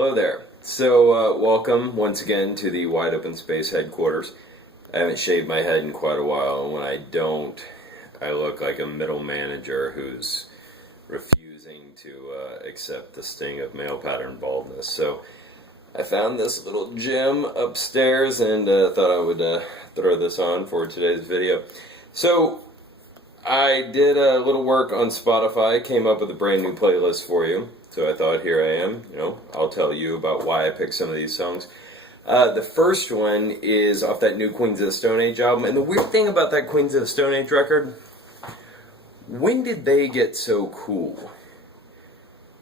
Hello there. So, welcome once again to the Wide Open Space headquarters. I haven't shaved my head in quite a while, and when I don't, I look like a middle manager who's refusing to accept the sting of male pattern baldness. So, I found this little gem upstairs and thought I would throw this on for today's video. So, I did a little work on Spotify, came up with a brand new playlist for you. So I thought, here I am, I'll tell you about why I picked some of these songs. The first one is off that new Queens of the Stone Age album. And the weird thing about that Queens of the Stone Age record, when did they get so cool?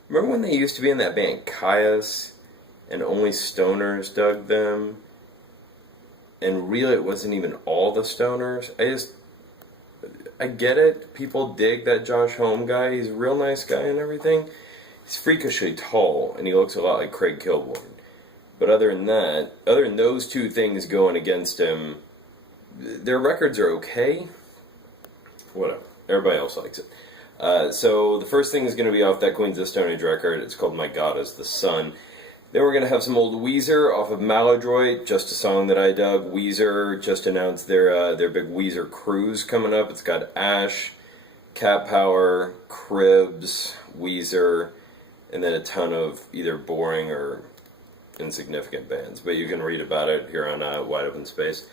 Remember when they used to be in that band Kyuss, and only stoners dug them? And really it wasn't even all the stoners? I get it. People dig that Josh Homme guy. He's a real nice guy and everything. He's freakishly tall, and he looks a lot like Craig Kilborn. But other than that, other than those two things going against him, their records are okay. Whatever. Everybody else likes it. So the first thing is going to be off that Queens of the Stone Age record. It's called My God is the Sun. Then we're going to have some old Weezer off of Maladroit, just a song that I dug. Weezer just announced their big Weezer cruise coming up. It's got Ash, Cat Power, Cribs, Weezer, and then a ton of either boring or insignificant bands. But you can read about it here on Wide Open Space.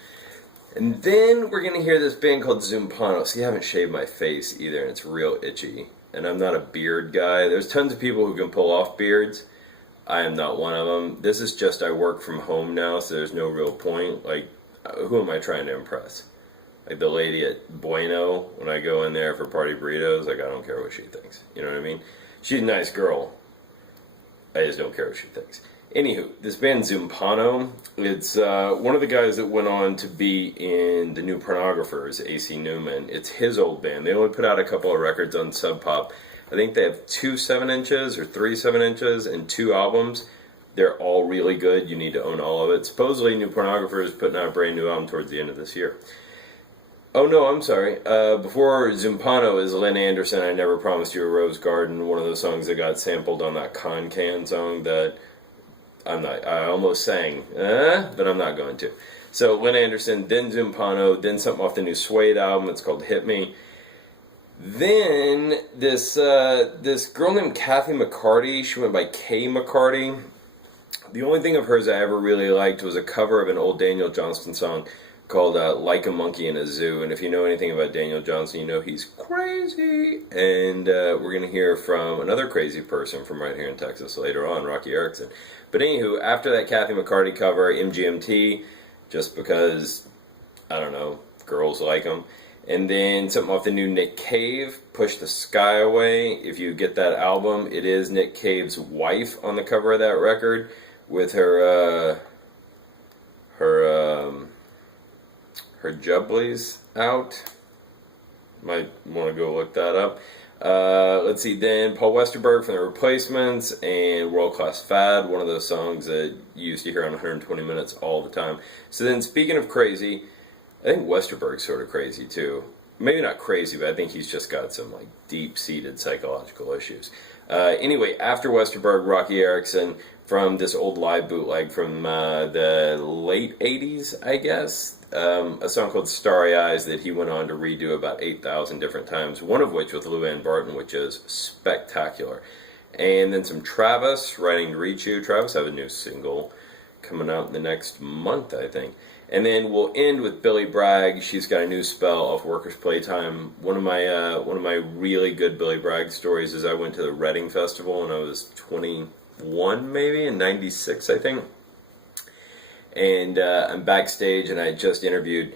And then we're going to hear this band called Zumpano. See, I haven't shaved my face either, and it's real itchy. And I'm not a beard guy. There's tons of people who can pull off beards. I am not one of them. This is just, I work from home now, so there's no real point. Like, who am I trying to impress? Like the lady at Bueno, when I go in there for party burritos, like, I don't care what she thinks. You know what I mean? She's a nice girl. I just don't care what she thinks. Anywho, this band Zumpano, it's one of the guys that went on to be in the New Pornographers, AC Newman. It's his old band. They only put out a couple of records on Sub Pop. I think they have 2 7-inches or 3 7-inches and 2 albums. They're all really good. You need to own all of it. Supposedly, New Pornographers is putting out a brand new album towards the end of this year. Oh no, I'm sorry. Before Zumpano is Lynn Anderson, I Never Promised You a Rose Garden, one of those songs that got sampled on that Con Can song that I almost sang, but I'm not going to. So Lynn Anderson, then Zumpano, then something off the new Suede album, it's called Hit Me. Then this girl named Kathy McCarty, she went by Kay McCarty. The only thing of hers I ever really liked was a cover of an old Daniel Johnston song called Like a Monkey in a Zoo. And if you know anything about Daniel Johnston, you know he's crazy. And we're going to hear from another crazy person from right here in Texas later on, Rocky Erickson. But anywho, after that Kathy McCarty cover, MGMT, just because, I don't know, girls like them. And then something off the new Nick Cave, Push the Sky Away. If you get that album, it is Nick Cave's wife on the cover of that record with her jubblies out. Might want to go look that up. Let's see, then Paul Westerberg from The Replacements and World Class Fad, one of those songs that you used to hear on 120 Minutes all the time. So then, speaking of crazy, I think Westerberg's sort of crazy too. Maybe not crazy, but I think he's just got some like deep-seated psychological issues. Anyway, after Westerberg, Rocky Erickson from this old live bootleg from the late 80s, I guess. A song called Starry Eyes that he went on to redo about 8,000 different times, one of which with Luann Barton, which is spectacular. And then some Travis, Writing to Reach You. Travis have a new single coming out in the next month, I think. And then we'll end with Billy Bragg. She's got a new spell off Workers' Playtime. One of my really good Billy Bragg stories is I went to the Reading Festival when I was 21, maybe, in 96, I think. And I'm backstage, and I just interviewed,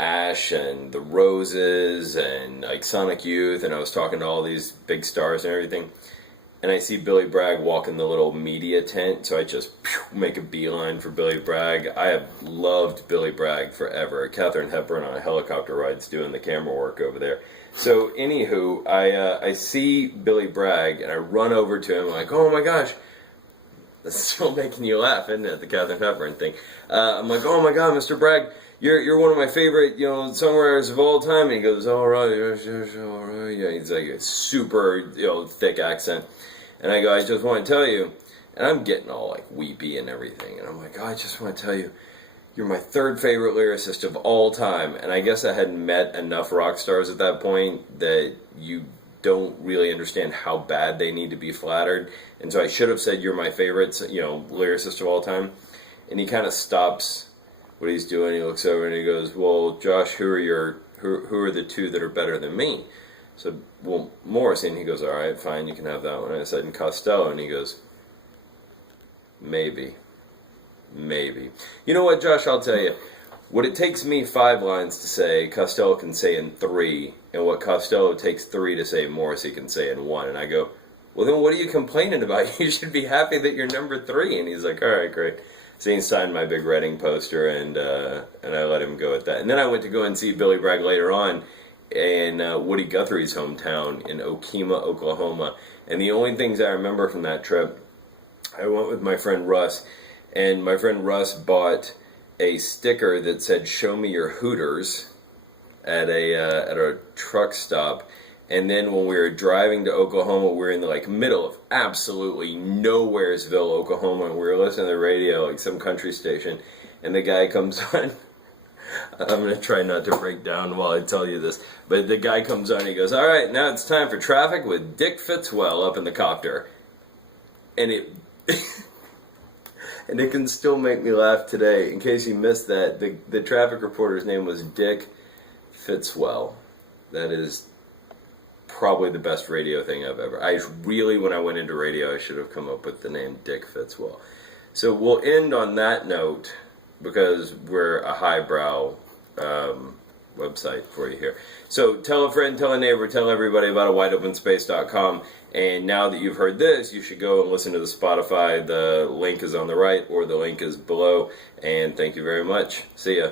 Ash and the Roses and like Sonic Youth, and I was talking to all these big stars and everything. And I see Billy Bragg walk in the little media tent, so I just make a beeline for Billy Bragg. I have loved Billy Bragg forever. Katharine Hepburn on a helicopter ride's doing the camera work over there. So, anywho, I see Billy Bragg, and I run over to him, like, oh my gosh, that's still making you laugh, isn't it, the Katharine Hepburn thing? I'm like, oh my god, Mr. Bragg, you're one of my favorite, songwriters of all time. And he goes, all right, yes, all right. Yeah, he's like a super, thick accent. And I go, I just want to tell you And I'm getting all like weepy and everything. And I'm like, oh, I just want to tell you, you're my third favorite lyricist of all time. And I guess I hadn't met enough rock stars at that point that you don't really understand how bad they need to be flattered. And so I should have said, you're my favorite, lyricist of all time. And he kind of stops what he's doing. He looks over and he goes, well, Josh, who are the two that are better than me? So, well, Morrissey. And he goes, all right, fine, you can have that one. And I said, and Costello. And he goes, maybe. You know what, Josh, I'll tell you. What it takes me 5 lines to say, Costello can say in 3. And what Costello takes 3 to say, Morrissey can say in 1. And I go, well, then what are you complaining about? You should be happy that you're number 3. And he's like, all right, great. So he signed my big Reading poster, and I let him go at that. And then I went to go and see Billy Bragg later on in Woody Guthrie's hometown in Okemah, Oklahoma. And the only things I remember from that trip, I went with my friend Russ, and my friend Russ bought a sticker that said, show me your Hooters, at a truck stop. And then when we were driving to Oklahoma, we were in the middle of absolutely nowheresville, Oklahoma, and we were listening to the radio, like some country station, and the guy comes on. I'm going to try not to break down while I tell you this, but the guy comes on and he goes, all right, now it's time for traffic with Dick Fitzwell up in the copter. And it and it can still make me laugh today. In case you missed that, the traffic reporter's name was Dick Fitzwell. That is probably the best radio thing I've ever. When I went into radio, I should have come up with the name Dick Fitzwell. So we'll end on that note, because we're a highbrow website for you here. So tell a friend, tell a neighbor, tell everybody about wideopenspace.com. And now that you've heard this, you should go and listen to the Spotify. The link is on the right, or the link is below. And thank you very much. See ya.